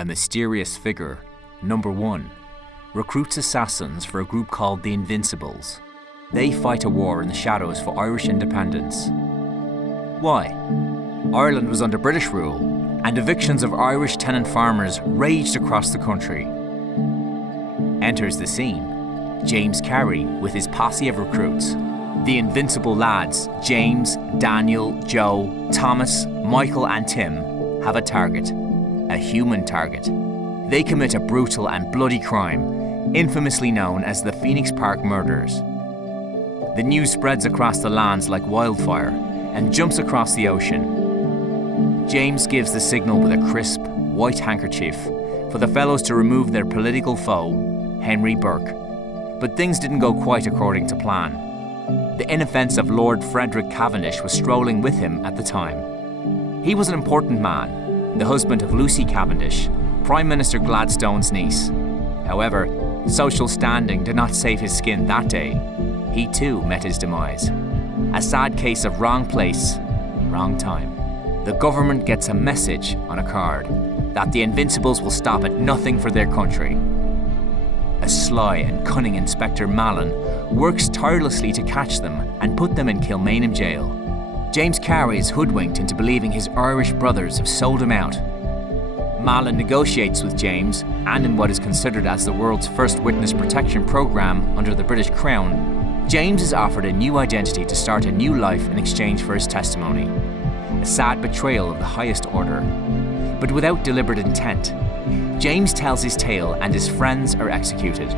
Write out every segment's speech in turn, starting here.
A mysterious figure, number 1, recruits assassins for a group called the Invincibles. They fight a war in the shadows for Irish independence. Why? Ireland was under British rule, and evictions of Irish tenant farmers raged across the country. Enters the scene James Carey with his posse of recruits. The Invincible lads, James, Daniel, Joe, Thomas, Michael and Tim, have a target. A human target. They commit a brutal and bloody crime, infamously known as the Phoenix Park murders. The news spreads across the lands like wildfire and jumps across the ocean. James gives the signal with a crisp, white handkerchief for the fellows to remove their political foe, Henry Burke. But things didn't go quite according to plan. The inoffensive Lord Frederick Cavendish was strolling with him at the time. He was an important man, the husband of Lucy Cavendish, Prime Minister Gladstone's niece. However, social standing did not save his skin that day. He too met his demise. A sad case of wrong place, wrong time. The government gets a message on a card that the Invincibles will stop at nothing for their country. A sly and cunning Inspector Mallon works tirelessly to catch them and put them in Kilmainham jail. James Carey is hoodwinked into believing his Irish brothers have sold him out. Mallon negotiates with James, and in what is considered as the world's first witness protection programme under the British Crown, James is offered a new identity to start a new life in exchange for his testimony. A sad betrayal of the highest order. But without deliberate intent, James tells his tale and his friends are executed.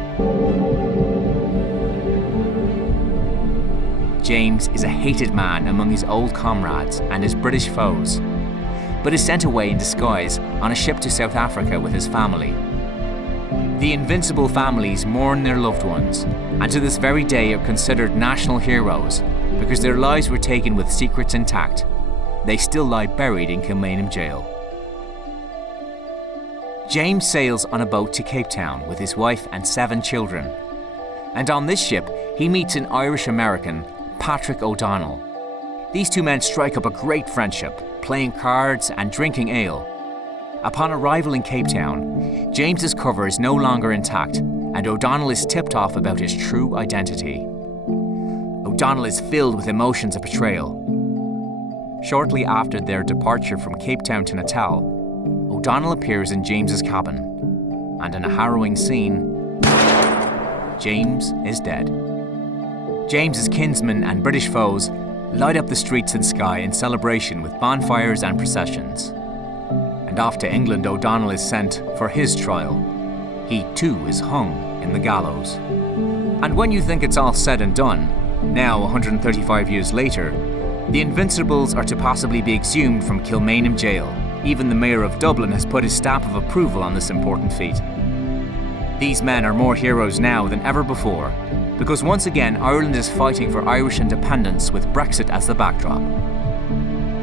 James is a hated man among his old comrades and his British foes, but is sent away in disguise on a ship to South Africa with his family. The Invincible families mourn their loved ones, and to this very day are considered national heroes because their lives were taken with secrets intact. They still lie buried in Kilmainham jail. James sails on a boat to Cape Town with his wife and 7 children. And on this ship, he meets an Irish-American, Patrick O'Donnell. These two men strike up a great friendship, playing cards and drinking ale. Upon arrival in Cape Town, James's cover is no longer intact, and O'Donnell is tipped off about his true identity. O'Donnell is filled with emotions of betrayal. Shortly after their departure from Cape Town to Natal, O'Donnell appears in James's cabin, and in a harrowing scene, James is dead. James's kinsmen and British foes light up the streets and sky in celebration with bonfires and processions. And off to England O'Donnell is sent for his trial. He too is hung in the gallows. And when you think it's all said and done, now 135 years later, the Invincibles are to possibly be exhumed from Kilmainham jail. Even the Mayor of Dublin has put his stamp of approval on this important feat. These men are more heroes now than ever before, because once again Ireland is fighting for Irish independence with Brexit as the backdrop.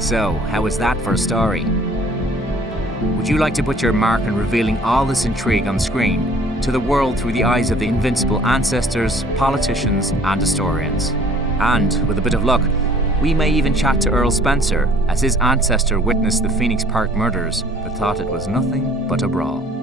So, how is that for a story? Would you like to put your mark on revealing all this intrigue on screen to the world through the eyes of the Invincible ancestors, politicians and historians? And, with a bit of luck, we may even chat to Earl Spencer, as his ancestor witnessed the Phoenix Park murders but thought it was nothing but a brawl.